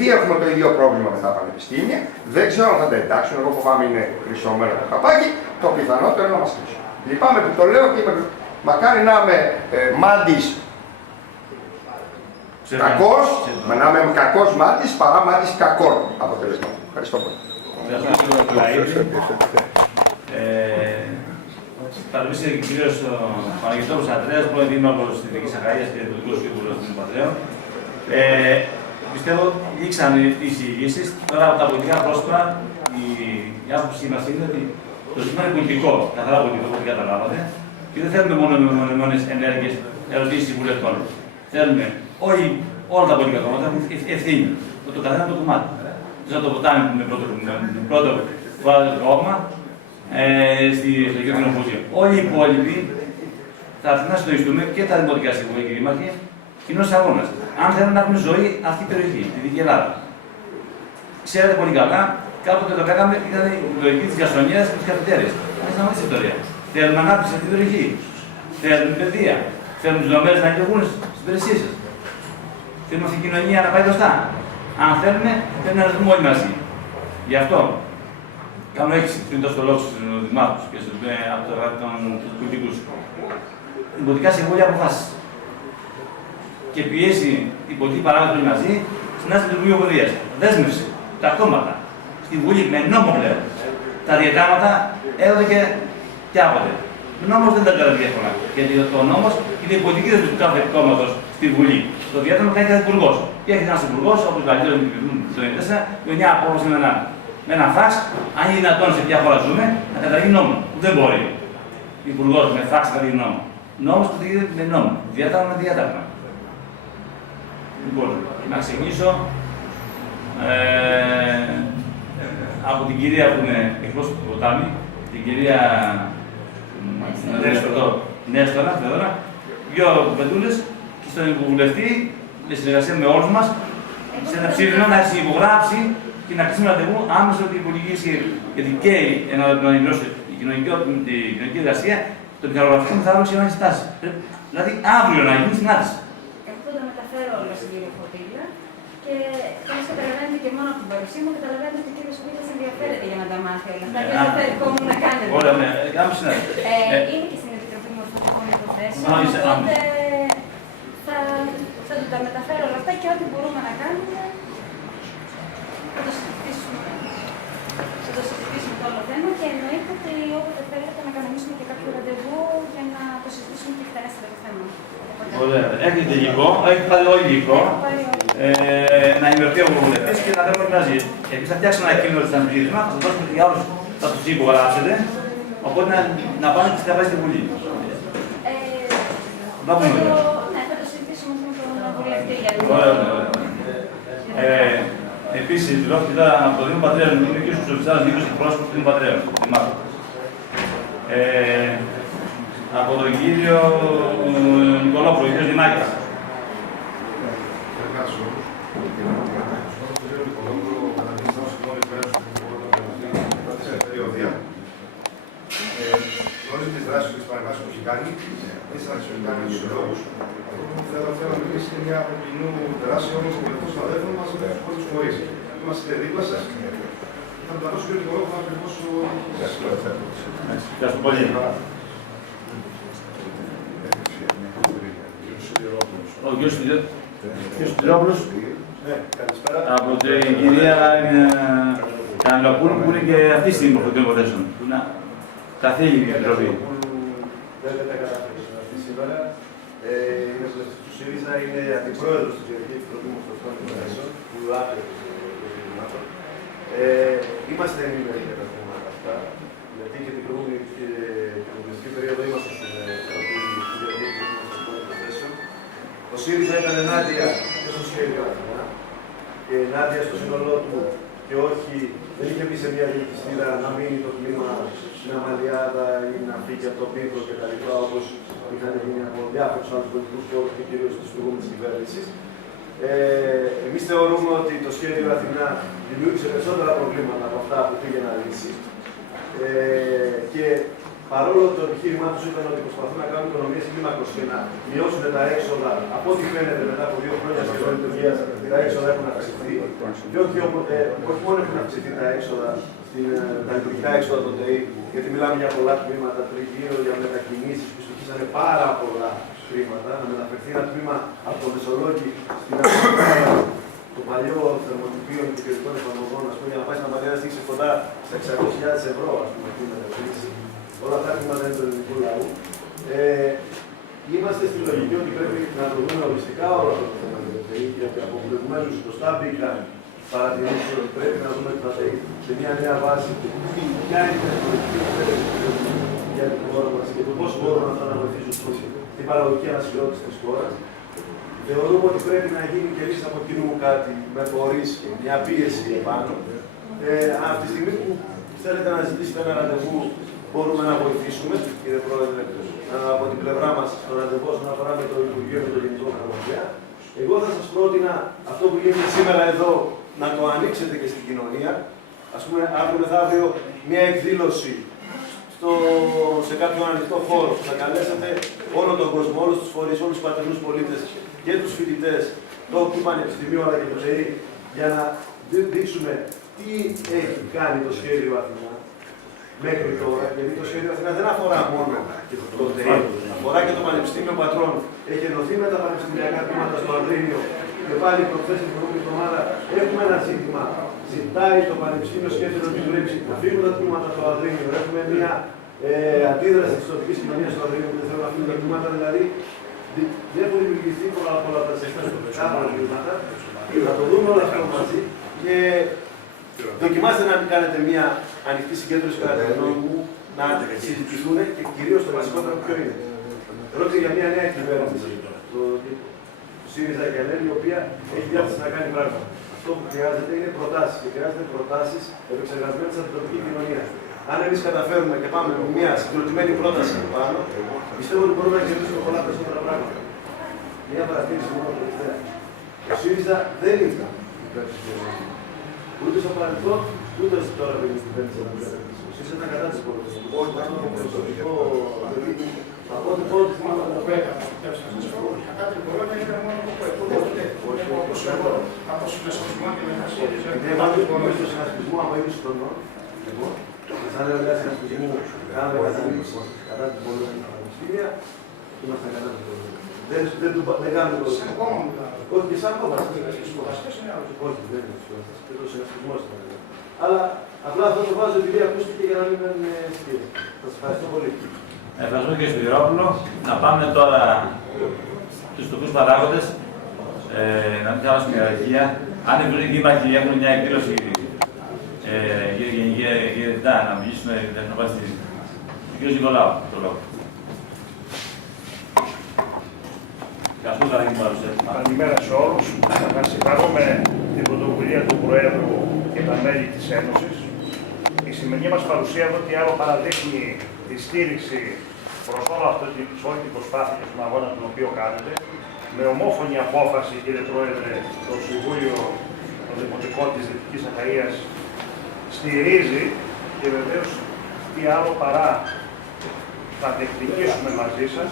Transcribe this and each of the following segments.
επειδή έχουμε το ίδιο πρόβλημα με τα πανεπιστήμια, δεν ξέρω αν θα τα εντάξουν. Εγώ φοβάμαι είναι χρυσόμενο το καπάκι, το πιθανότερο είναι να μας κλείσουν. Λυπάμαι που το λέω και μακάρι να είμαι μάντης κακός, να είμαι κακός μάτης παρά μάτης κακών αποτελεσμάτων. Ευχαριστώ πολύ. Θα ρωτήσει κυρίως ο Παναγιώτος Αντρέας, πρώην δήμαρχος της Δυτικής Ακαΐας και Διευθυντικός Σύμβουλος των Πατρέων. Πιστεύω λήξαν οι εισηγήσεις. Τώρα από τα πολιτικά πρόσωπα η άποψή μας είναι ότι το ζήτημα είναι πολιτικό, καθαρά πολιτικό, όπως καταλάβατε. Και δεν θέλουμε μόνο μεμονωμένες ενέργειες, ερωτήσεις βουλευτών. Θέλουμε όλα τα πολιτικά κόμματα ευθύνη, το καθένα το κομμάτι. Σαν το ποτάμι που είναι πρώτο κόμμα στο Κοινοβούλιο. Όλοι οι υπόλοιποι θα έρθουν να συντονιστούμε και τα δημοτικά συμβούλια και δήμαρχοι, κοινός αγώνας. Αν θέλουν να έχουν ζωή αυτή η περιοχή, τη Δυτική Ελλάδα. Ξέρετε πολύ καλά, κάποτε το κάναμε, ήταν η λογική της γαστρονίας και της καφετέριας. Δεν σταματήσει η ιστορία. Θέλουμε ανάπτυξη αυτή την περιοχή. Θέλουμε παιδεία. Θέλουμε τους νομέρες να λειτουργούν στις υπηρεσίες σας. Θέλουμε αυτή η κοινωνία να πάει μπροστά. Αν θέλουμε, πρέπει να έρθουμε όλοι μαζί. Γι' αυτό κάνω έξι πριν το λόγο στους δημάρχους και στους πολιτικούς. Δημοτικά συμβούλια αποφάσισε. Και πιέσει η πολιτική παράδοση μαζί στην άσκηση του Υπουργείου. Δέσμευσε τα κόμματα στη Βουλή με νόμο πλέον. Τα διατάγματα έδωκε και άποτε. Ο νόμος δεν τα κάνει εύκολα. Γιατί ο νόμος είναι η πολιτική του κάθε κόμματος στη Βουλή. Το διάταγμα κάνει κάθε υπουργός. Και έχει ένας υπουργός, όπως καλύτερο το 1994, με μια απόφαση με ένα φαξ, αν είναι δυνατόν σε ποια χώρα ζούμε, να καταργεί νόμο. Που δεν μπορεί. Υπουργός με φαξ να καταργεί νόμο. Νόμος που γίνεται με νόμο. Διάταγμα με διάταγμα. Λοιπόν, να ξεκινήσω από την κυρία που είναι εκπρόσωπο του Ποτάμι, την κυρία Νέστορα, Θεοδόρα, δύο κουβεντούλες και στον υποβουλευτή, με συνεργασία με όλους μας, σε ένα ψήφισμα να υπογράψει και να κλείσουμε ραντεβού άμεσα την πολιτική ισχύ. Γιατί και να ενημερώσει η κοινωνική εργασία, το μηχανογραφικό μου θα έδωσε να στάση. Δηλαδή αύριο να γίνει συνάντηση. Εγώ το μεταφέρω όλα στην κυρία Φωτήλα και όπως καταλαβαίνετε και μόνο από την παρουσία μου, καταλαβαίνετε ότι ο κύριος Φωτήλας ενδιαφέρεται για να τα μάθει όλα αυτά και δεν θέλει κόμμα να κάνετε. Ωραία, ναι, κάνουμε συνάντηση. Είναι και στην Επιτροπή Μορφωτικών Υποθέσεων, οπότε θα του τα μεταφέρω όλα αυτά και ό,τι μπορούμε να κάνουμε θα το συζητήσουμε. Θα το συζητήσουμε το όλο θέμα και εννοείται ότι όποτε θέλετε να κανονίσουμε και κάποιο ραντεβού για να το συζητήσουμε και εκτενέστερα το θέμα. Ωραία. Έχετε υλικό, έχετε πάρει όλο υλικό. Να ενημερωθεί ο βουλευτής και να δούμε μαζί. Εμείς θα φτιάξουμε ένα κείμενο της αντιπλήρωσμα, θα το δώσουμε για όλους, θα τους υπογράψετε. Οπότε να πάνε και θα πάει στη Βουλή. Ναι, θα το συζητήσουμε με τον βουλευτή για το επίσης, δηλώθηκε τώρα από το Δήμο Πατρέων, είναι ο κ. Σοφιστάρας Νίκος, εκπρόσωπος του Δήμου Πατρέων. Από τον κύριο Νικολόπουλο, κ. Δημάκης. Γνωρίζει τις δράσεις και τις παρεμβάσεις που έχει κάνει, δεν θα τις κάνει τους λόγους. Θέλω να μιλήσει μια από κοινού δράση όμως με τον συναδέλφο μας με τους πρώτους φορείς. Είμαστε δίπλα σας. Θα του δώσω και τον λόγο ακριβώς ο... Ευχαριστώ πολύ. Ο κ. Σιδηρόπουλος, από την κυρία Κανελοπούλου, που είναι και αυτή στην Μορφωτικών Υποθέσεων. Καθήλει η Επιτροπή. Δεν τα καταφέρει αυτή σήμερα. Είναι βουλευτής του ΣΥΡΙΖΑ, είναι αντιπρόεδρος της Γενικής Επιτροπής Μορφωτικών Υποθέσεων, που άπειρε το είμαστε ενήμεροι για τα θέματα αυτά, γιατί και την προηγούμενη κοινοβουλευτική περίοδο είμαστε στην Επιτροπή της Γενικής Μορφωτικών Υποθέσεων. Ο ΣΥΡΙΖΑ ήταν ενάντια και στο σχέδιο Αθηνά και ενάντια στο σύνολό του και όχι, δεν είχε μπει σε μια διοικητήρα να μείνει το τμήμα στην Αμαλιάδα ή να φύγει από το Πύργο κτλ. Όπως είχαν γίνει από διάφορους άλλους πολιτικούς χώρους και κυρίως της προηγούμενης κυβέρνησης. Εμείς θεωρούμε ότι το σχέδιο Αθηνά δημιούργησε περισσότερα προβλήματα από αυτά που πήγε να λύσει. Και παρόλο το επιχείρημά του ήταν ότι προσπαθούν να κάνουν οικονομίες κλίμακος και να μειώσουν τα έξοδα, από ό,τι φαίνεται μετά από 2 χρόνια σχεδόν λειτουργίας τα έξοδα έχουν αυξηθεί. Και όχι μόνο έχουν αυξηθεί τα έξοδα, τα λειτουργικά έξοδα των ΤΕΗ, γιατί μιλάμε για πολλά τμήματα, τριγύρω, για μετακινήσεις που στοιχήσανε πάρα πολλά χρήματα. Να μεταφερθεί ένα τμήμα από το Μεσολόγγι στην Αθήνα, το παλιό θερμοτυπείο και κεντρικών εφαρμογών, για να πάει στην Αμαλία, στήξει κοντά στα 600.000 ευρώ, όλα αυτά χρήματα είναι του ελληνικού λαού. Είμαστε στη λογική ότι πρέπει να το δούμε οριστικά όλα αυτά τα θέματα, γιατί από προηγουμένως μπροστά μπήκαν παρατηρήσεις ότι πρέπει να δούμε σε μια νέα βάση ποια είναι η τεχνολογική εκπαίδευση για την χώρα μας και το πώς μπορούν αυτά να βοηθήσουν την παραγωγική ανασυγκρότηση της χώρας. Θεωρούμε ότι πρέπει να γίνει και εμείς από κοινού κάτι με φορείς, μια πίεση επάνω. Από τη στιγμή που θέλετε να ζητήσετε ένα ραντεβού, μπορούμε να βοηθήσουμε, κύριε Πρόεδρε, από την πλευρά μας στο ραντεβού όσον αφορά με το Υπουργείο και το Γενικό Γραμματέα. Εγώ θα σας πρότεινα αυτό που γίνεται σήμερα εδώ να το ανοίξετε και στην κοινωνία. Ας πούμε, αύριο μεθαύριο μια εκδήλωση σε κάποιο ανοιχτό χώρο που θα καλέσετε όλο τον κόσμο, όλους τους φορείς, όλους τους πατερνούς πολίτες και τους φοιτητές του Πανεπιστημίου αλλά και του ΤΕΗ για να δείξουμε τι έχει κάνει το σχέδιο Αθηνά μέχρι τώρα. Γιατί το σχέδιο Αθηνά δεν αφορά μόνο το ΤΕΗ, αφορά και το Πανεπιστήμιο Πατρών. Έχει ενωθεί με τα πανεπιστημιακά τμήματα στο Αγρίνιο και πάλι προχθές την προηγούμενη εβδομάδα έχουμε ένα ζήτημα. Ζητάει το Πανεπιστήμιο Σκέφτεται να επιτρέψει να φύγουν τα τμήματα στο Αγρίνιο. Έχουμε μια αντίδραση τη τοπική κοινωνία στο Αγρίνιο που δεν θέλουν να φύγουν τα τμήματα. Δηλαδή δεν έχουν δημιουργηθεί πολλαπλασιαστικά προβλήματα. Θα το δούμε όλα αυτά μαζί και δοκιμάστε να μην κάνετε μια ανοιχτή συγκέντρωση κατά τη γνώμη μου, να συζητηθούν και κυρίως το βασικότερο ποιο είναι. Πρόκειται για μια νέα κυβέρνηση, το ΣΥΡΙΖΑ και ΑΝΕΛ, η οποία έχει διάθεση να κάνει πράγματα. Αυτό που χρειάζεται είναι προτάσεις και χρειάζεται προτάσεις επεξεργασμένες από την τοπική κοινωνία. Αν εμείς καταφέρουμε και πάμε με μια συγκροτημένη πρόταση πάνω, πιστεύω ότι μπορούμε να κερδίσουμε πολλά περισσότερα πράγματα. Μια παρατήρηση μόνο τελευταία. Ο ΣΥΡΙΖΑ δεν ήταν υπέρ της κυβέρνησης. Ούτε στο παρελθόν, ούτε τώρα δεν είναι κυβέρνηση να μην κατακτήσει. Ο ΣΥΡΙΖΑ ήταν κατά της πολιτικής. Όχι, ήταν το προσωπικό. Από ό,τι πω, θυμάμαι να το πέρα. Κατά την κορώνα ήταν μόνο το πέρα. Από συνασπισμό και μετά ΣΥΡΙΖΑ. Είμαι στο συνασπισμό από 20 χρονών. Σαν έλεγα συνασπισμού, κάναμε κατανήψεις κατά την πολιτική πανεπιστήμια. Είμαστε κατά την πολιτική. Δεν κάνουμε το όχι, και σαν κόμμα. Όχι, δεν είναι και το συνασπισμό. Αλλά απλά αυτό το βάζω επειδή ακούστηκε για να μην είναι στήριο. Σας ευχαριστώ πολύ. Ευχαριστώ κύριε Σιδηρόπουλο. Να πάμε τώρα στους τοπικούς παράγοντες. Να μην χάσουμε την ιεραρχία. Αν οι βρήκοι δήμαρχοι έχουν μια εκδήλωση γενικά να μιλήσουμε για την βάση της. Ο κύριος Νικολάου, το λόγο. Καλημέρα σε όλους. Να συγχαρούμε την πρωτοβουλία του Προέδρου και τα μέλη της Ένωσης. Η σημερινή μας παρουσία εδώ τι άλλο παραδείχνει τη στήριξη προς όλη την προσπάθεια και τον αγώνα τον οποίο κάνετε. Με ομόφωνη απόφαση, κύριε Πρόεδρε, το Συμβούλιο των Δημοτικών της Δυτικής Αχαΐας στηρίζει και βεβαίως τι άλλο παρά θα διεκδικήσουμε μαζί σας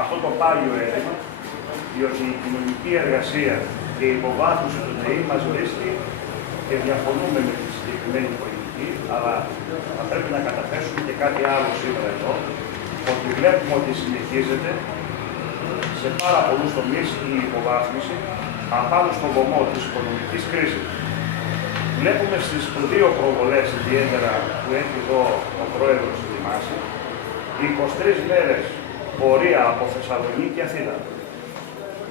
αυτό το πάγιο αίτημα, διότι η κοινωνική εργασία και η υποβάθμιση του ΤΕΗ μας βρίσκει και διαφωνούμε με τη συγκεκριμένη πολιτική, αλλά θα πρέπει να καταθέσουμε και κάτι άλλο σήμερα εδώ, ότι βλέπουμε ότι συνεχίζεται σε πάρα πολλούς τομείς η υποβάθμιση απάνω στον βωμό της οικονομικής κρίσης. Βλέπουμε στις δύο προβολές ιδιαίτερα που έχει εδώ ο Πρόεδρος ετοιμάσει, 23 μέρες πορεία από Θεσσαλονίκη και Αθήνα.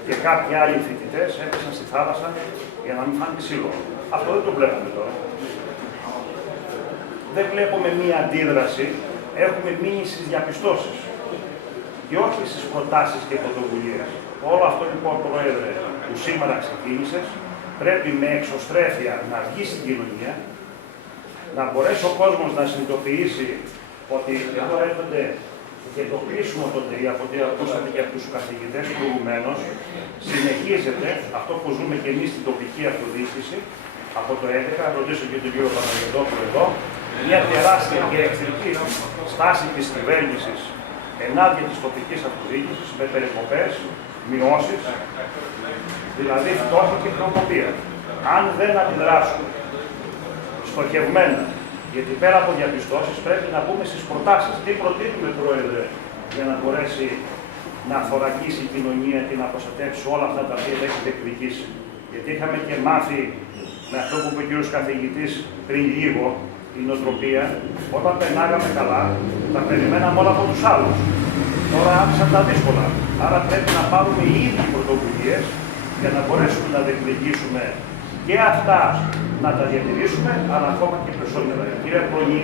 Και κάποιοι άλλοι φοιτητές έπεσαν στη θάλασσα για να μην φάνε ξύλο. Αυτό δεν το βλέπουμε τώρα. Δεν βλέπουμε μία αντίδραση, έχουμε μείνει στις διαπιστώσεις και όχι στις προτάσεις και πρωτοβουλίες. Όλο αυτό λοιπόν, Πρόεδρε, που σήμερα ξεκίνησες, πρέπει με εξωστρέφεια να βγει στην κοινωνία, να μπορέσει ο κόσμος να συνειδητοποιήσει ότι εδώ έρχονται και το κλείσιμο των ΤΕΗ, από ό,τι ακούσατε και από τους καθηγητές προηγουμένως, συνεχίζεται αυτό που ζούμε και εμείς στην τοπική αυτοδιοίκηση από το 2011, ρωτήσω και τον κύριο Παναγιωτόπουλο εδώ, μια τεράστια και εχθρική στάση της κυβέρνησης ενάντια της τοπικής αυτοδιοίκησης με περικοπές, μειώσεις δηλαδή φτώχεια και χρεοκοπία. Αν δεν αντιδράσουμε στοχευμένα, γιατί πέρα από διαπιστώσεις πρέπει να πούμε στις προτάσεις. Τι προτείνουμε, Πρόεδρε, για να μπορέσει να θωρακίσει η κοινωνία και να προστατεύσει όλα αυτά τα οποία έχει διεκδικήσει. Γιατί είχαμε και μάθει με αυτό που είπε ο κ. καθηγητής πριν λίγο, η νοοτροπία, όταν περνάγαμε καλά, τα περιμέναμε όλα από τους άλλους. Τώρα άρχισαν τα δύσκολα. Άρα πρέπει να πάρουμε οι ίδιοι πρωτοβουλίες για να μπορέσουμε να διεκδικήσουμε και αυτά να τα διατηρήσουμε, αλλά ακόμα και περισσότερα. Η κυρία Κρονή,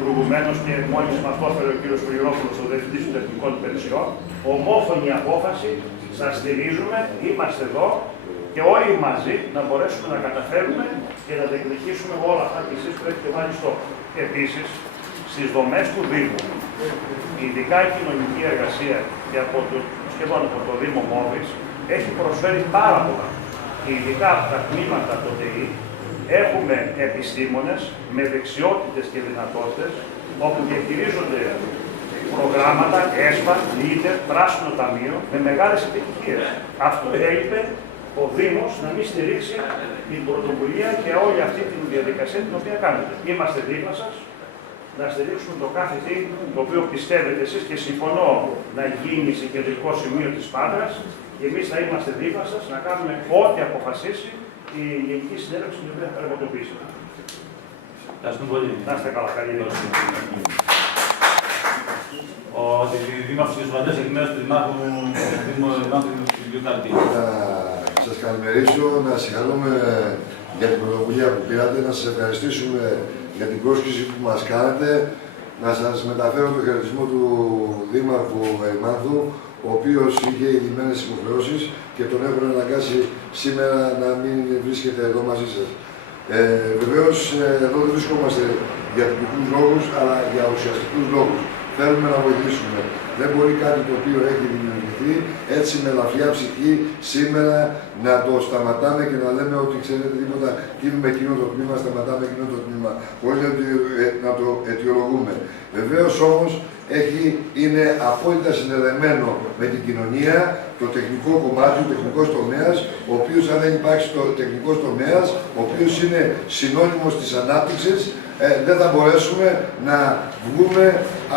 προηγουμένως και μόλις μας το έφερε ο κ. Σπυρινόπουλος, ο Διευθυντής των Τεχνικών Υπηρεσιών, ομόφωνη απόφαση, σας στηρίζουμε, είμαστε εδώ και όλοι μαζί να μπορέσουμε να καταφέρουμε και να διεκδικήσουμε όλα αυτά και εσείς που έχετε βάλει στόχο. Επίσης, στις δομές του Δήμου, ειδικά η κοινωνική εργασία και σχεδόν από το Δήμο Μόβης, έχει προσφέρει πάρα πολλά. Και ειδικά από τα τμήματα των ΤΕΗ, έχουμε επιστήμονες με δεξιότητες και δυνατότητες, όπου διαχειρίζονται προγράμματα, ΕΣΠΑ, ΛΙΤΕΡ, Πράσινο Ταμείο, με μεγάλες επιτυχίες. Αυτό έλειπε ο Δήμος να μην στηρίξει την πρωτοβουλία και όλη αυτή τη διαδικασία την οποία κάνετε. Είμαστε δίπλα σας, να στηρίξουμε το κάθε τι το οποίο πιστεύετε εσείς και συμφωνώ να γίνει σε κεντρικό σημείο της Πάτρας και εμείς θα είμαστε δίπλα σας να κάνουμε ό,τι αποφασίσει η Γενική Συνέλευση την οποία θα πραγματοποιήσει. Ευχαριστούμε πολύ. Να είστε καλά, καλή νύχτα. Ο Δήμαρχος της Βαντές, εκ μέρους του Δημάρχου του Καρτή. Να σας καλημερίσω, να συγχαρούμε για την πρωτοβουλία που πήρατε, να σας ευχαριστήσουμε για την πρόσκληση που μας κάνετε, να σας μεταφέρω το χαιρετισμό του Δήμαρχου Ερημάνθου, ο οποίος είχε ειδημένες υποχρεώσεις και τον έχουν αναγκάσει σήμερα να μην βρίσκεται εδώ μαζί σας. Βεβαίως, εδώ δεν βρισκόμαστε για τυπικούς λόγους, αλλά για ουσιαστικούς λόγους. Θέλουμε να βοηθήσουμε. Δεν μπορεί κάτι το οποίο έχει δημιουργηθεί έτσι με ελαφριά ψυχή σήμερα να το σταματάμε και να λέμε ότι ξέρετε τίποτα, κλείνουμε εκείνο το τμήμα, σταματάμε εκείνο το τμήμα, χωρίς να το αιτιολογούμε. Βεβαίως όμως είναι απόλυτα συνδεδεμένο με την κοινωνία, το τεχνικό κομμάτι, ο τεχνικός τομέας, ο οποίος αν δεν υπάρξει το τεχνικός τομέας, ο οποίος είναι συνώνυμος της ανάπτυξης, δεν θα μπορέσουμε να βγούμε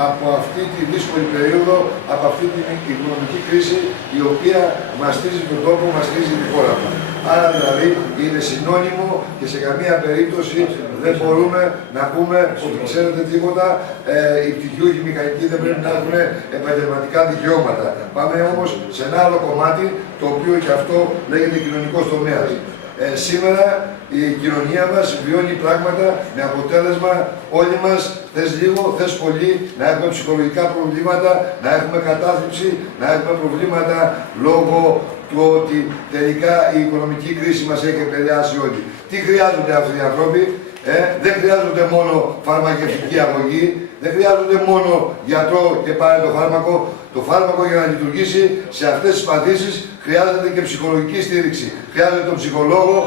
από αυτή τη δύσκολη περίοδο, από αυτή την οικονομική κρίση η οποία μαστίζει τον τόπο, μαστίζει τη χώρα μας. Άρα δηλαδή είναι συνώνυμο και σε καμία περίπτωση δεν μπορούμε να πούμε ότι ξέρετε τίποτα, οι πτυχιούχοι μηχανικοί δεν πρέπει να έχουν επαγγελματικά δικαιώματα. Πάμε όμως σε ένα άλλο κομμάτι το οποίο και αυτό λέγεται κοινωνικός τομέας. Σήμερα η κοινωνία μας βιώνει πράγματα με αποτέλεσμα όλοι μας, θες λίγο, θες πολύ, να έχουμε ψυχολογικά προβλήματα, να έχουμε κατάθλιψη, να έχουμε προβλήματα λόγω του ότι τελικά η οικονομική κρίση μας έχει επηρεάσει όλοι. Τι χρειάζονται αυτοί οι άνθρωποι? Δεν χρειάζονται μόνο φαρμακευτική αγωγή, δεν χρειάζονται μόνο γιατρό και πάρε το φάρμακο. Το φάρμακο για να λειτουργήσει σε αυτές τις παθήσεις χρειάζεται και ψυχολογική στήριξη. Χρειάζεται τον ψυχολόγο,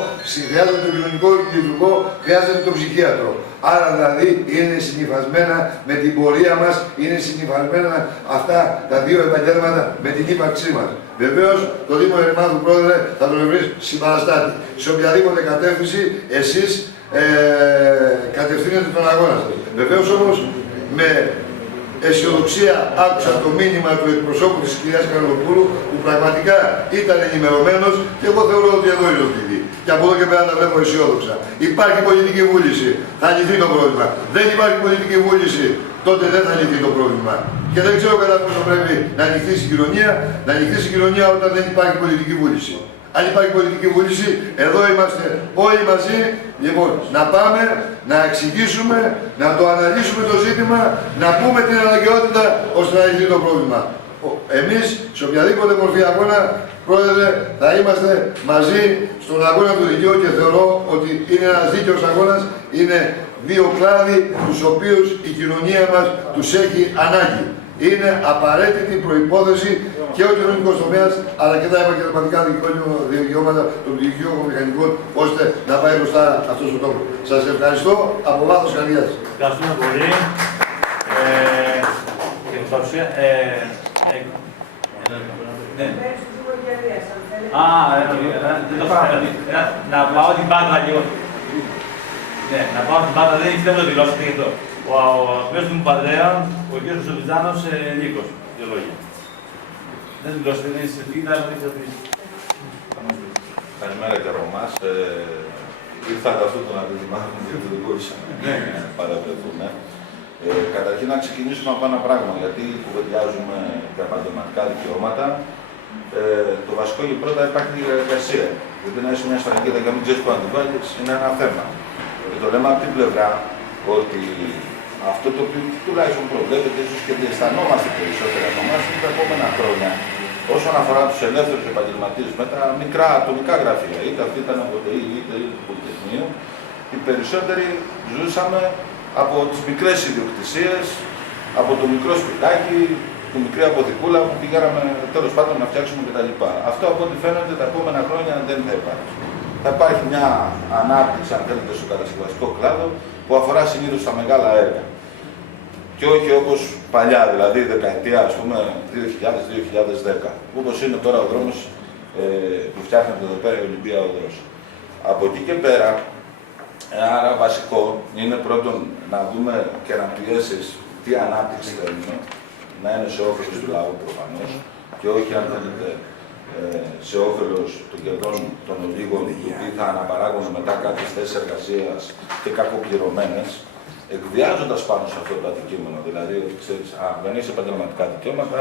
χρειάζεται τον κοινωνικό λειτουργό, χρειάζεται τον ψυχίατρο. Άρα δηλαδή είναι συνυφασμένα με την πορεία μας, είναι συνυφασμένα αυτά τα δύο επαγγέλματα με την ύπαρξή μας. Βεβαίως το Δήμο Ερημάνθου, Πρόεδρε, θα τον βρει συμπαραστάτη. Σε οποιαδήποτε κατεύθυνση εσείς κατευθύνετε τον αγώνα σας. Βεβαίως όμως με αισιοδοξία άκουσα το μήνυμα του εκπροσώπου της κυρίας Καρλοπούλου που πραγματικά ήταν ενημερωμένος και εγώ θεωρώ ότι εδώ είναι το κλειδί. Και από εδώ και πέρα τα βλέπω αισιόδοξα. Υπάρχει πολιτική βούληση, θα λυθεί το πρόβλημα. Δεν υπάρχει πολιτική βούληση, τότε δεν θα λυθεί το πρόβλημα. Και δεν ξέρω κατά πόσο πρέπει να ανοιχτεί η κοινωνία, να ανοιχτεί η κοινωνία όταν δεν υπάρχει πολιτική βούληση. Αν υπάρχει πολιτική βούληση, εδώ είμαστε όλοι μαζί, λοιπόν, να πάμε, να εξηγήσουμε, να το αναλύσουμε το ζήτημα, να πούμε την αναγκαιότητα ώστε να λυθεί το πρόβλημα. Εμείς, σε οποιαδήποτε μορφή αγώνα, Πρόεδρε, θα είμαστε μαζί στον αγώνα του δικαίου και θεωρώ ότι είναι ένας δίκαιος αγώνας, είναι δύο κλάδοι τους οποίους η κοινωνία μας τους έχει ανάγκη. Είναι απαραίτητη προϋπόθεση και ο κοινωνικός τομέας, αλλά και τα επαγγελματικά δικαιώματα των πτυχιούχων μηχανικών, ώστε να πάει μπροστά αυτός ο τόπος. Σας ευχαριστώ από βάθος καρδιάς. Ευχαριστούμε πολύ. Και την παρουσία. Ναι. δεν το ξέρω. Να πάω την Πάτρα λίγο. Ναι, να πάω την Πάτρα, δεν θέλω να το δηλώσετε γι' αυτό. Ο πλέον του πατέρα, ο κ. Σοβιτζάνος, Νίκος, δύο λόγια. Δεν δηλώσετε, δεν είσαι φύγει, αλλά δεν ξέρετε. Καλημέρα και από εμάς. Ήρθα αυτό το να διδυμάχουμε γιατί δεν μπορούσαμε να παραβρεθούμε. Καταρχήν να ξεκινήσουμε από ένα πράγμα, γιατί κουβεντιάζουμε για επαγγελματικά δικαιώματα. Το βασικό και πρώτα υπάρχει η διαδικασία. Γιατί να είσαι μια σφραγίδα και να μην ξέρεις πού να την βάλεις είναι ένα θέμα. Και το λέμε από την πλευρά ότι αυτό το οποίο τουλάχιστον προβλέπεται, ίσως και διαισθανόμαστε περισσότερα από εμάς, είναι τα επόμενα χρόνια. Όσον αφορά τους ελεύθερους επαγγελματίες με τα μικρά ατομικά γραφεία, είτε αυτή ήταν από το είτε του Πολυτεχνείου, οι περισσότεροι ζούσαμε από τις μικρές ιδιοκτησίες, από το μικρό σπιτάκι, τη μικρή αποθηκούλα που πηγαίναμε τέλος πάντων να φτιάξουμε κτλ. Αυτό από ό,τι φαίνεται τα επόμενα χρόνια δεν θα υπάρχει. Θα υπάρχει μια ανάπτυξη, αν θέλετε, στο κατασκευαστικό κλάδο που αφορά συνήθως τα μεγάλα έργα. Και όχι όπως παλιά, δηλαδή δεκαετία, ας πούμε, 2000-2010. Όπως είναι τώρα ο δρόμος που φτιάχνεται εδώ πέρα η Ολυμπία Οδός. Από εκεί και πέρα, άρα βασικό είναι πρώτον να δούμε και να πιέσεις τι ανάπτυξη θέλουμε, να είναι σε όφελος του λαού προφανώς και όχι αν θέλετε σε όφελος των κερδών των ολίγων που θα αναπαράγουν μετά κάποιες θέσεις εργασίας και κακοπληρωμένες, εκβιάζοντας πάνω σε αυτό το αντικείμενο. Δηλαδή, ότι ξέρεις, δεν έχεις επαγγελματικά δικαιώματα,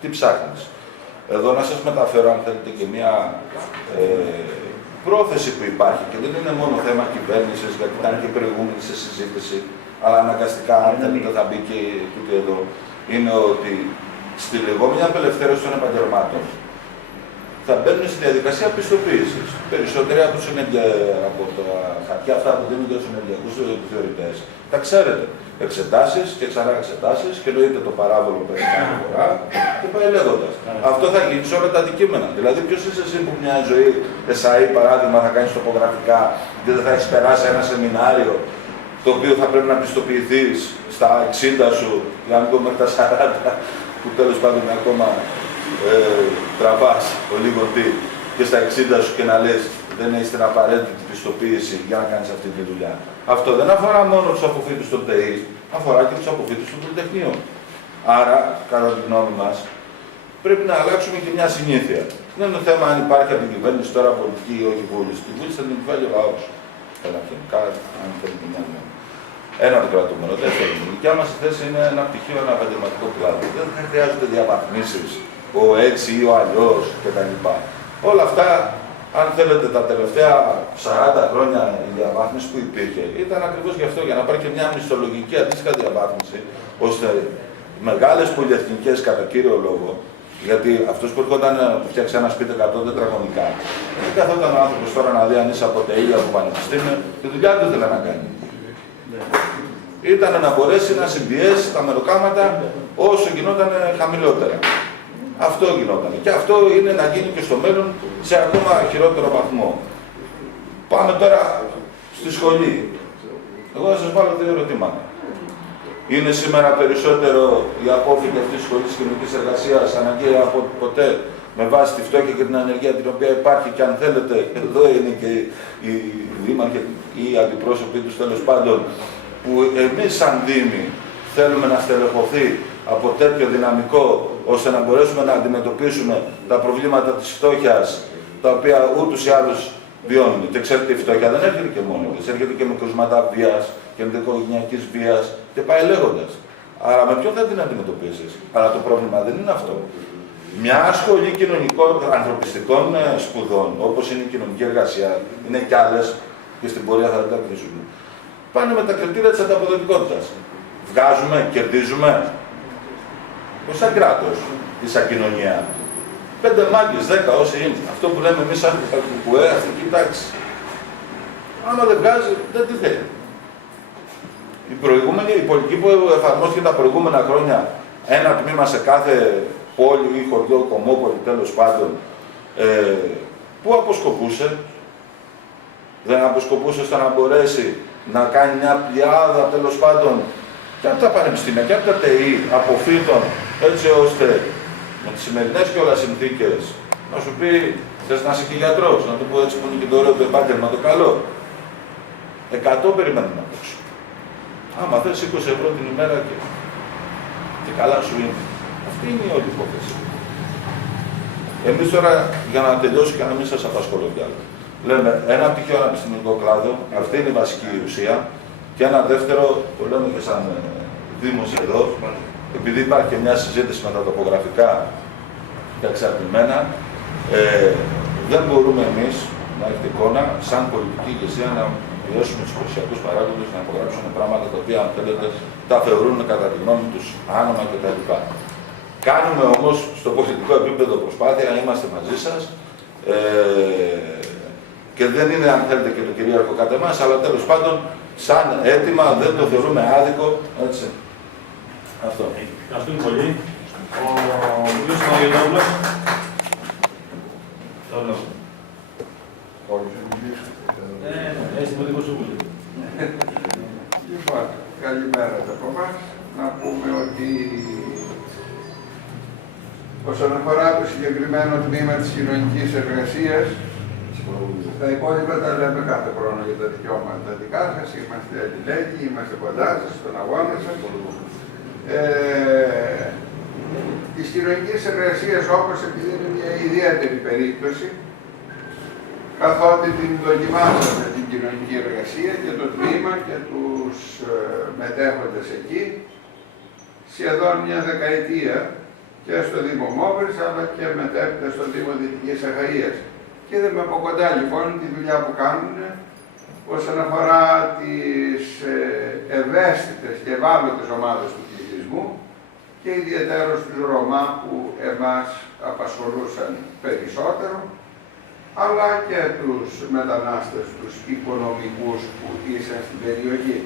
τι ψάχνεις. Εδώ να σας μεταφέρω, αν θέλετε, και μια πρόθεση που υπάρχει και δεν είναι μόνο θέμα κυβέρνησης, γιατί ήταν και προηγούμενη σε συζήτηση, αλλά αναγκαστικά, αν θέλετε, θα μπει και τούτη εδώ, είναι ότι στη λεγόμενη απελευθέρωση των επαγγελμάτων θα μπαίνουν στη διαδικασία πιστοποίησης. Περισσότεροι από τα χαρτιά αυτά που δίνουν για τους ενεργειακούς επιθεωρητές, τα ξέρετε. Εξετάσεις και ξανά εξετάσεις και εννοείται το παράβολο που έχει κάνει φορά και πάει λέγοντας. Αυτό θα γίνει σε όλα τα αντικείμενα. Δηλαδή, ποιος είσαι εσύ που μια ζωή, ΕΣΑΗ παράδειγμα, θα κάνεις τοπογραφικά και δεν θα έχεις περάσει ένα σεμινάριο το οποίο θα πρέπει να πιστοποιηθείς στα 60 σου, για να μην πω μέχρι τα 40, που τέλος πάντων ακόμα τραβάς ο λίγο τι και στα 60 σου και να λες δεν έχεις την απαραίτητη πιστοποίηση για να κάνεις αυτή τη δουλειά. Αυτό δεν αφορά μόνο τους αποφύτους των ΤΕΗ, αφορά και τους αποφύτους των Πολυτεχνείων. Άρα, κατά τη γνώμη μας, πρέπει να αλλάξουμε και μια συνήθεια. Δεν είναι θέμα αν υπάρχει από την κυβέρνηση τώρα πολιτική ή όχι βούληση. Τη βούληση θα την επιβάλλει ο λαός. Γενικά, αν θέλει την άλλη. Ένα το κρατούμενο. Δεύτερον, η δικιά μας θέση είναι ένα πτυχίο, ένα επαγγελματικό κλάδο. Δεν χρειάζονται διαβαθμίσεις, ο έτσι ή ο αλλιώς κτλ. Όλα αυτά, αν θέλετε, τα τελευταία 40 χρόνια η διαβάθμιση που υπήρχε ήταν ακριβώς γι' αυτό, για να υπάρχει και μια μισθολογική αντίστοιχα διαβάθμιση, ώστε μεγάλες πολυεθνικές κατά κύριο λόγο, γιατί αυτός που έρχονταν να φτιάξει ένα σπίτι 100 τετραγωνικά, δεν καθόταν ο άνθρωπος τώρα να δει αν είσαι από ΤΕΗ, από πανεπιστήμιο, τη δουλειά του ήθελε να κάνει. Ήταν να μπορέσει να συμπιέσει τα μεροκάματα όσο γινόταν χαμηλότερα. Αυτό γινόταν. Και αυτό είναι να γίνει και στο μέλλον σε ακόμα χειρότερο βαθμό. Πάμε τώρα στη σχολή. Εγώ θα σας βάλω δύο ερωτήματα. Είναι σήμερα περισσότερο η απόφυγη αυτής της σχολής κοινωνικής εργασίας αναγκαία από ποτέ με βάση τη φτώχεια και την ανεργία την οποία υπάρχει και αν θέλετε, εδώ είναι και οι δήμαρχοι ή οι αντιπρόσωποι τους τέλος πάντων, που εμείς σαν Δήμοι θέλουμε να στελεχωθεί από τέτοιο δυναμικό, ώστε να μπορέσουμε να αντιμετωπίσουμε τα προβλήματα της φτώχειας, τα οποία ούτως ή άλλως βιώνουν. Και ξέρετε, η φτώχεια δεν έρχεται και μόνο της, έρχεται και με κρούσματα βίας και με οικογενειακής βίας και πάει λέγοντας. Άρα με ποιον θα την αντιμετωπίσεις. Αλλά το πρόβλημα δεν είναι αυτό. Μια σχολή κοινωνικών ανθρωπιστικών σπουδών, όπως είναι η κοινωνική εργασία, είναι κι άλλες και στην πορεία θα τα κρίσουμε. Πάνε με τα κριτήρια της ανταποδοτικότητας. Βγάζουμε, κερδίζουμε. Ως σαν κράτος, ή σαν κοινωνία. 5 μάγκες, 10 όσοι είναι. Αυτό που λέμε εμείς σαν κουκουέ, αστική τάξη. Άμα δεν βγάζει, δεν τη θέλει. Η πολιτική που εφαρμόστηκε τα προηγούμενα χρόνια, ένα τμήμα σε κάθε πόλη ή χωριό, κομμόπολη τέλος πάντων, που αποσκοπούσε. Δεν αποσκοπούσε ώστε να μπορέσει να κάνει μια πλειάδα τέλος πάντων και από τα πανεπιστήμια και από τα ΤΕΗ αποφύτων, έτσι ώστε με τις σημερινές κιόλας συνθήκες Να σου πει, θες να είσαι και γιατρός, να το πω έτσι που είναι και το ωραίο το επάγγελμα, το καλό. 100 περιμένουν να παίξουν. Άμα θες 20 ευρώ την ημέρα και καλά σου είναι. Αυτή είναι η όλη υπόθεση. Εμείς τώρα, για να τελειώσω και να μην σας απασχολώ κι άλλο, λέμε ένα πτυχίο αναπιστημιακό κλάδο, αυτή είναι η βασική ουσία, και ένα δεύτερο, το λέμε και σαν Δήμος εδώ, επειδή υπάρχει και μια συζήτηση με τα τοπογραφικά και εξαρτημένα, δεν μπορούμε εμείς να έχετε εικόνα, σαν πολιτική ηγεσία, να πιέσουμε τους προσιακούς παράγοντες να υπογράψουν πράγματα τα οποία, αν θέλετε, τα θεωρούν κατά τη γνώμη τους άνομα κτλ. Κάνουμε όμως στο πολιτικό επίπεδο προσπάθεια, είμαστε μαζί σας και δεν είναι, αν θέλετε, και το κυρίαρχο κατά εμάς, αλλά τέλος πάντων, σαν αίτημα δεν το θεωρούμε άδικο, έτσι. Αυτό. Ευχαριστούμε πολύ. Ο κ. Μαγελόπουλος. Το λόγο. Έχει δημοτικό συμβούλιο. Λοιπόν, καλημέρα από εμάς. Να πούμε ότι όσον αφορά το συγκεκριμένο τμήμα της κοινωνικής εργασίας, τα υπόλοιπα τα λέμε κάθε χρόνο για τα δικαιώματα τα δικά σας. Είμαστε αλληλέγγυοι, είμαστε κοντά σας, στον αγώνα σας. Της κοινωνικής εργασίας όμως, επειδή είναι μια ιδιαίτερη περίπτωση, καθότι την δοκιμάσαμε την κοινωνική εργασία και το τμήμα και τους μετέχοντες εκεί, σχεδόν μια δεκαετία και στο Δήμο Μόβρης, αλλά και μετέπειτα στο Δήμο Δυτικής Αχαΐας. Και είδαμε από κοντά λοιπόν τη δουλειά που κάνουν όσον αφορά τις ευαίσθητες και ευάλωτες ομάδες του πληθυσμού και ιδιαιτέρως τους Ρωμά που εμάς απασχολούσαν περισσότερο, αλλά και τους μετανάστες, τους οικονομικούς που ήσαν στην περιοχή.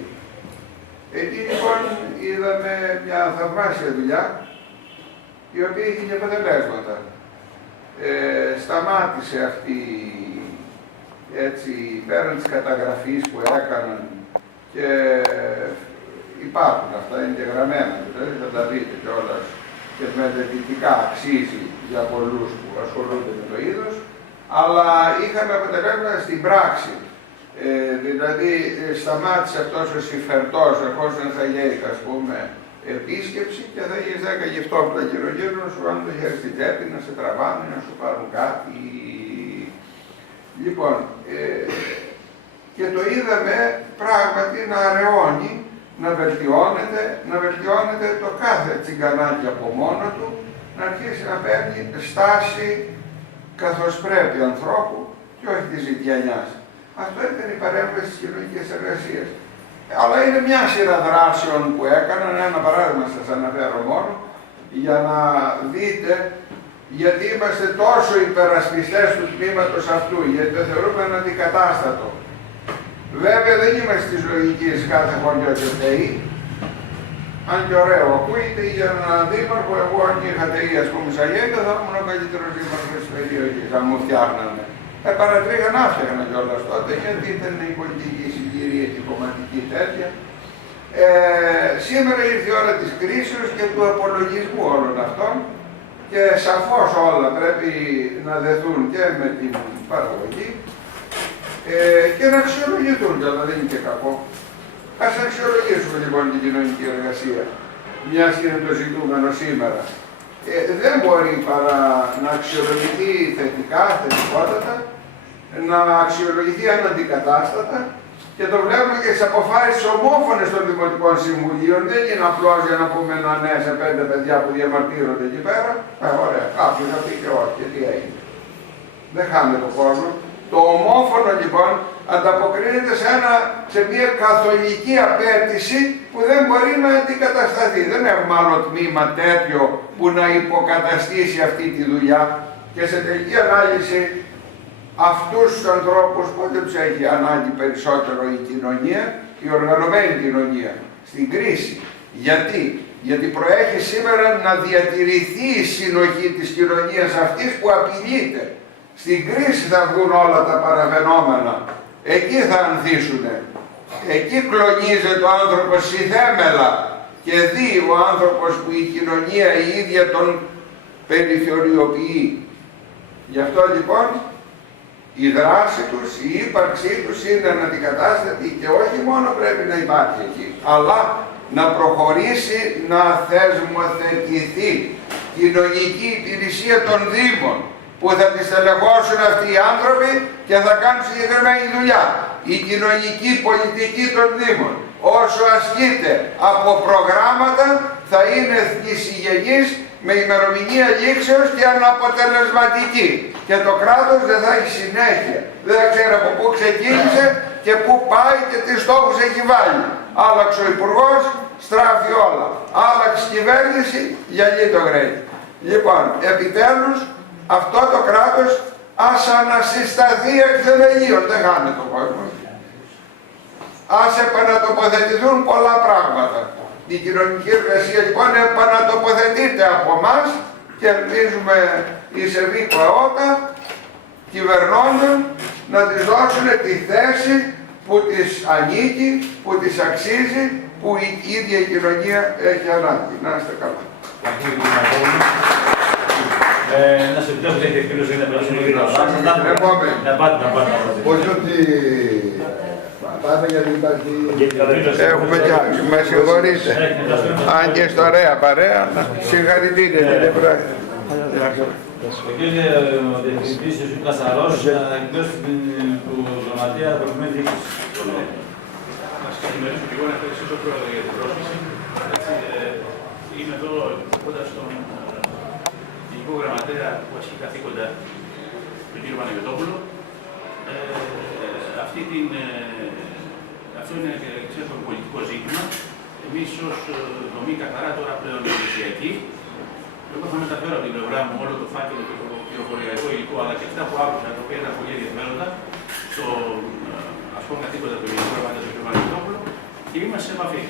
Εκεί λοιπόν είδαμε μια θαυμάσια δουλειά, η οποία είχε και αποτελέσματα. Σταμάτησε αυτή, έτσι, πέραν της καταγραφής που έκαναν και υπάρχουν αυτά, είναι και γραμμένα, δηλαδή θα τα δείτε κιόλας και μελετητικά αξίζει για πολλούς που ασχολούνται με το είδος, αλλά είχαμε αποτελέσματα στην πράξη. Δηλαδή σταμάτησε αυτός ο συμφερτός, ερχόταν θα λέει, ας πούμε, επίσκεψη και θα έχεις 10 γευτόπουλα γύρω-γύρω να σου βάλουν το χέρι στην τσέπη, να σε τραβάνε, να σου πάρουν κάτι. Λοιπόν, και το είδαμε πράγματι να αραιώνει, να βελτιώνεται το κάθε τσιγκανάκι από μόνο του, να αρχίσει να παίρνει στάση καθώς πρέπει ανθρώπου και όχι της ζητιανιάς. Αυτό ήταν η παρέμβαση της κοινωνικής εργασίας. Αλλά είναι μια σειρά δράσεων που έκαναν, ένα παράδειγμα σας αναφέρω μόνο, για να δείτε γιατί είμαστε τόσο υπερασπιστές του τμήματος αυτού, γιατί το θεωρούμε ένα αντικατάστατο. Βέβαια δεν είμαστε της λογικής κάθε χωριό και ΤΕΗ, αν και ωραίο ακούγεται για έναν δήμαρχο, εγώ αν είχα ΤΕΗ ας πούμε σαν γέντα θα ήμουν ο καλύτερος δήμαρχος της περιοχής, αν μου φτιάχνανε. Παρατρίγαν άφτιαγνα κιόλας τότε, γιατί ήταν η πολιτική συγκυρία και η κομματική τέτοια. Σήμερα ήρθε η ώρα της κρίσεως και του απολογισμού όλων αυτών και σαφώς όλα πρέπει να δεθούν και με την παραγωγή και να αξιολογηθούν, αλλά δεν είναι και κακό. Ας αξιολογήσουμε λοιπόν την κοινωνική εργασία, μιας και είναι το ζητούμενο σήμερα. Δεν μπορεί παρά να αξιολογηθεί θετικά, θετικότατα, να αξιολογηθεί αναντικατάστατα και το βλέπουμε και στις αποφάσεις ομόφωνες των Δημοτικών Συμβουλίων. Δεν είναι απλώς για να πούμε ένα ναι σε 5 παιδιά που διαμαρτύρονται εκεί πέρα. Ωραία, κάποιος θα πει και όχι, και τι έγινε. Δεν χάνει το κόσμο. Το ομόφωνο λοιπόν ανταποκρίνεται σε μια καθολική απέτηση που δεν μπορεί να αντικατασταθεί. Δεν έχουμε άλλο τμήμα τέτοιο που να υποκαταστήσει αυτή τη δουλειά και σε τελική ανάλυση αυτούς τους ανθρώπους πότε τους έχει ανάγκη περισσότερο η κοινωνία, η οργανωμένη κοινωνία, στην κρίση. Γιατί προέχει σήμερα να διατηρηθεί η συνοχή της κοινωνίας αυτής που απειλείται. Στην κρίση θα βγουν όλα τα παραφαινόμενα. Εκεί θα ανθίσουνε. Εκεί κλονίζεται ο άνθρωπος συθέμελα και δει ο άνθρωπος που η κοινωνία η ίδια τον περιθωριοποιεί. Γι' αυτό λοιπόν η δράση τους, η ύπαρξή τους είναι αναντικατάστατη και όχι μόνο πρέπει να υπάρχει εκεί, αλλά να προχωρήσει να θεσμοθετηθεί κοινωνική υπηρεσία των Δήμων, που θα τη στελεχώσουν αυτοί οι άνθρωποι και θα κάνουν συγκεκριμένη δουλειά. Η κοινωνική πολιτική των Δήμων, όσο ασκείται από προγράμματα, θα είναι εθνισυγενής με ημερομηνία λήξεως και αναποτελεσματική. Και το κράτος δεν θα έχει συνέχεια. Δεν θα ξέρει από πού ξεκίνησε και πού πάει και τι στόχους έχει βάλει. Άλλαξε ο υπουργός, στράφει όλα. Άλλαξε η κυβέρνηση, γυαλί το γρέει. Λοιπόν, επιτέλους, αυτό το κράτος ας ανασυσταθεί εκ θεμελίων, δεν χάνεται ο κόσμος. Ας επανατοποθετηθούν πολλά πράγματα. Η κοινωνική εργασία λοιπόν επανατοποθετείται από εμάς και ελπίζουμε οι σεβοί παότα κυβερνώντων να της δώσουν τη θέση που της ανήκει, που της αξίζει, που η ίδια η κοινωνία έχει ανάγκη. Να είστε καλά. Να σε επιτρέψω έχετε εκπλήρωση για να περάσουμε λίγο να πάτε. Όχι ότι πάμε γιατί υπάρχει... Έχουμε κι άλλους, με συγχωρείτε. Αν και στο ωραία παρέα, συγχαρητήρια κύριε Πρόεδρε. Ο κύριε Διευθυντής ο κ. Κασαρός, εκπλήρωση του Γραμματεία Προκειμένου Διοίκησης. Να σας καλημερίσω και εγώ να ευχαριστήσω Πρόεδρε για την πρόσκληση. Είμαι εδώ κοντά στον Γενικό Γραμματέα που ασκεί καθήκοντα, τον κύριο Παναγιωτόπουλο. Αυτό είναι το πολιτικό ζήτημα. Εμείς ως δομή καθαρά τώρα πλέον υπηρεσιακή, εγώ θα μεταφέρω από την πλευρά μου όλο το φάκελο και το πληροφοριακό υλικό, αλλά και αυτά που άκουσα, τα οποία ήταν πολύ ενδιαφέροντα, στο καθήκοντα του Γενικού Γραμματέα του κ. Παναγιωτόπουλου και είμαστε σε επαφή.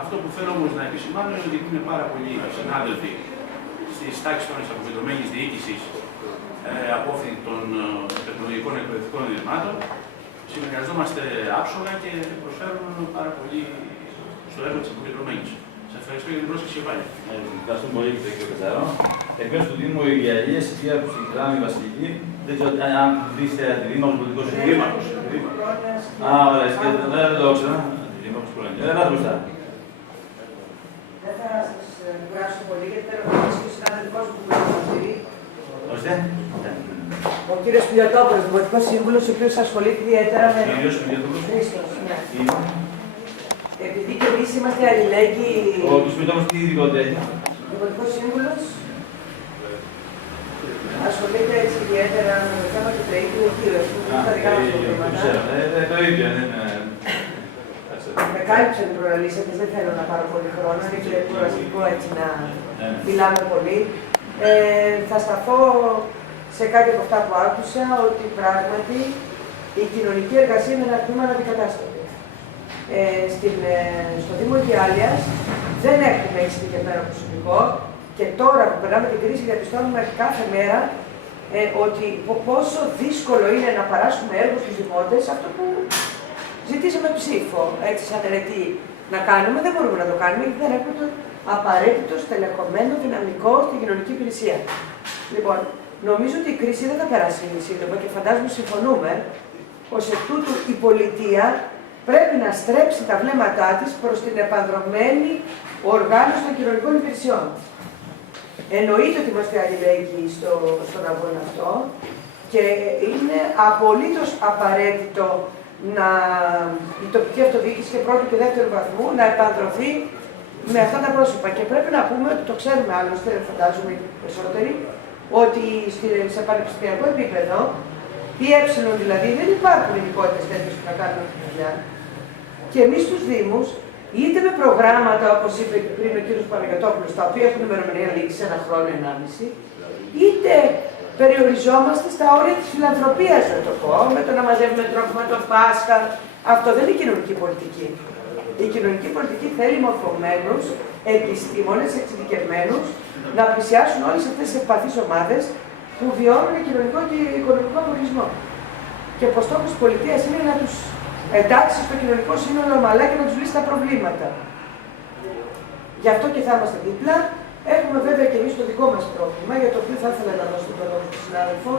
Αυτό που θέλω όμως να επισημάνω είναι ότι είναι πάρα πολλοί συνάδελφοι στις τάξεις των αποκεντρωμένης διοίκησης από όφη των τεχνολογικών εκπαιδευτικών ιδρυμάτων. Συνεργαζόμαστε άψογα και προσφέρουμε πάρα πολύ στο έργο της αποκεντρωμένης. Σας ευχαριστώ για την πρόσκληση και πάλι. Ευχαριστούμε πολύ κύριε Κασαρό. Εκ μέρους του Δήμου Υγειαλίας, η κυρία Ψυχράμη Βασιλική, δεν ξέρω αν είστε αντιδήμαρχος πολιτικός δήμαρχος. Α, ωραία, δεν το ξέρω. Δήμαρχος που λένε. Ελάτε μπροστά. Δεν θα σας κουράσω πολύ, γιατί θέλω να μιλήσω και ο συνάδελφός μου που με Ορίστε. Ο κύριος Πιλιοτόπουλος, Δημοτικός Σύμβουλος, ο οποίος ασχολείται ιδιαίτερα με... Κύριος Πιλιοτόπουλος. Χρήστος, ναι. Επειδή και εμείς είμαστε αλληλέγγυοι... Ο κύριος Πιλιοτόπουλος τι ειδικότητα έχει? Δημοτικός Σύμβουλος ασχολείται έτσι ιδιαίτερα με το θέμα του ΤΕΙ-του Οχείου, τα δικά μας προβλήματα. Το ίδιο, δεν είναι... Με κάλυψαν οι προλαλήσαντες, δεν θέλω να πάρω πολύ χρόνο, είναι και κουραστικό έτσι να μιλάμε πολύ. Θα σταθώ σε κάτι από αυτά που άκουσα, ότι πράγματι η κοινωνική εργασία είναι ένα τμήμα αναντικατάστατο. Στο Δήμο Υγειάλειας δεν έχουμε εξειδικευμένο προσωπικό και τώρα που περνάμε την κρίση διαπιστώνουμε κάθε μέρα ότι πόσο δύσκολο είναι να παράσχουμε έργο στους δημότες, αυτό που ζητήσαμε ψήφο, έτσι σαν ερετή να κάνουμε, δεν μπορούμε να το κάνουμε γιατί δεν έχουμε το απαραίτητο στελεχωμένο δυναμικό στην κοινωνική υπηρεσία. Λοιπόν, νομίζω ότι η κρίση δεν θα περάσει σύντομα και φαντάζομαι συμφωνούμε, ως εκ τούτου η πολιτεία πρέπει να στρέψει τα βλέμματά της προς την επανδρομένη οργάνωση των κοινωνικών υπηρεσιών. Εννοείται ότι είμαστε αλληλέγγυοι στον αγώνα αυτό και είναι απολύτως απαραίτητο η τοπική αυτοδιοίκηση και πρώτου και δεύτερου βαθμού να επανδρωθεί με αυτά τα πρόσωπα. Και πρέπει να πούμε ότι το ξέρουμε άλλωστε, φαντάζομαι οι περισσότεροι, ότι σε πανεπιστημιακό επίπεδο, δηλαδή δεν υπάρχουν ειδικότητες τέτοιες που να κάνουν αυτή τη δουλειά. Και εμείς στους Δήμους, είτε με προγράμματα, όπως είπε πριν ο κ. Παναγιωτόπουλος, τα οποία έχουν ημερομηνία λήξη 1 χρόνο, 1,5, είτε περιοριζόμαστε στα όρια της φιλανθρωπίας, να το πω, με το να μαζεύουμε τρόφιμα το Πάσχα. Αυτό δεν είναι κοινωνική πολιτική. Η κοινωνική πολιτική θέλει μορφωμένους, επιστήμονες, εξειδικευμένους, να πλησιάσουν όλες αυτές τις ευπαθείς ομάδες που βιώνουν κοινωνικό και οικονομικό αποκλεισμό. Και ο στόχος της πολιτείας είναι να τους εντάξει στο κοινωνικό σύνολο ομαλά και να τους λύσει τα προβλήματα. Γι' αυτό και θα είμαστε δίπλα Έχουμε βέβαια και εμείς το δικό μας πρόβλημα, για το οποίο θα ήθελα να δώσω το λόγο στον συνάδελφο.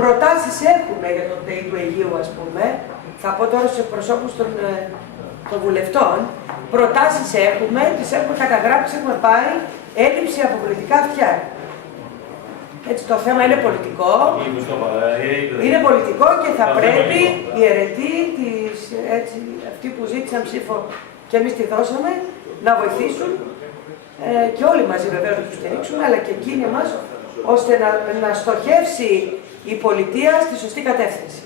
Προτάσεις έχουμε για τον ΤΕΙ του Αιγείου, ας πούμε. Θα πω τώρα στους εκπροσώπους των βουλευτών. Προτάσεις έχουμε, τις έχουμε καταγράψει, έχουμε πάει. Έλλειψη από πολιτικά αυτιά. Έτσι, το θέμα είναι πολιτικό. Είναι πολιτικό και θα πρέπει οι αιρετοί, αυτοί που ζήτησαν ψήφο και εμείς τη δώσαμε, να βοηθήσουν και όλοι μαζί βεβαίως να τους στηρίξουμε, αλλά και εκείνοι μας, ώστε να στοχεύσει η πολιτεία στη σωστή κατεύθυνση.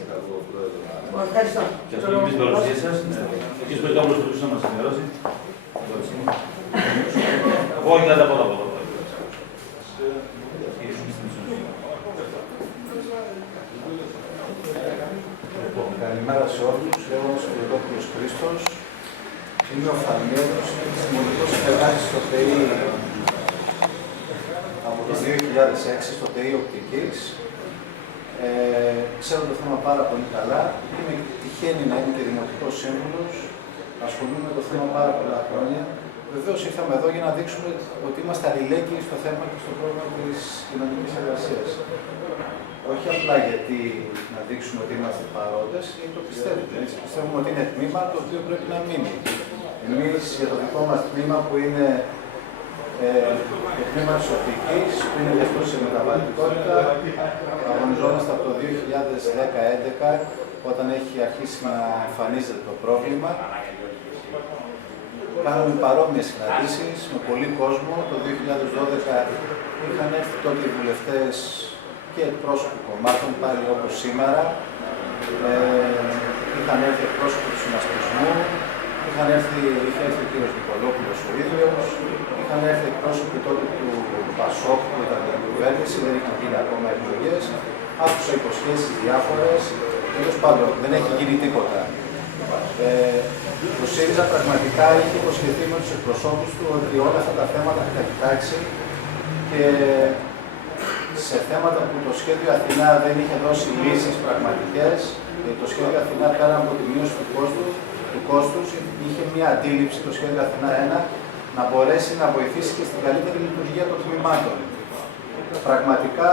Ευχαριστώ. Ευχαριστώ για την παρουσία σας. Ο κ. Πετρόπουλος θα μας ενημερώσει. Όχι, δεν τα πω. Καλημέρα σε όλους. Λέγομαι Σπυριδόπουλος Χρήστος. Είμαι οφθαλμιέρος και συμβολικός συνεργάτης στο ΤΕΙ από το 2006 στο ΤΕΙ Οπτικής. Ξέρω το θέμα πάρα πολύ καλά. Τυχαίνει να είμαι και δημοτικός σύμβουλος. Ασχολούμαι με το θέμα πάρα πολλά χρόνια. Βεβαίως ήρθαμε εδώ για να δείξουμε ότι είμαστε αλληλέγγυοι στο θέμα και στο πρόβλημα της κοινωνικής εργασίας. Όχι απλά γιατί να δείξουμε ότι είμαστε παρόντες, γιατί το πιστεύουμε. Έτσι. Πιστεύουμε ότι είναι τμήμα το οποίο πρέπει να μείνει. Εμείς για το δικό μας τμήμα που είναι το τμήμα της οπτικής, που είναι γι' αυτό σε μεταβατικότητα, αγωνιζόμαστε από το 2010-2011, όταν έχει αρχίσει να εμφανίζεται το πρόβλημα. Κάναμε παρόμοιες συναντήσεις με πολύ κόσμο. Το 2012 είχαν έρθει τότε οι βουλευτές και εκπρόσωποι κομμάτων, πάλι όπως σήμερα. Είχαν έρθει εκπρόσωποι του συνασπισμού, είχε έρθει ο κύριος Νικολόπουλος ο ίδιος, είχαν έρθει εκπρόσωποι τότε του Πασόκ που ήταν η κυβέρνηση, δεν είχαν γίνει ακόμα εκλογές. Άκουσα υποσχέσεις διάφορες, τέλος πάντων δεν έχει γίνει τίποτα. Ο ΣΥΡΙΖΑ πραγματικά είχε υποσχεθεί με τους εκπροσώπους του ότι όλα αυτά τα θέματα θα τα κοιτάξει και σε θέματα που το σχέδιο Αθηνά δεν είχε δώσει λύσεις πραγματικές, το σχέδιο Αθηνά πέρα από τη μείωση του κόστους είχε μια αντίληψη, το σχέδιο Αθηνά 1, να μπορέσει να βοηθήσει και στην καλύτερη λειτουργία των τμήματων. Πραγματικά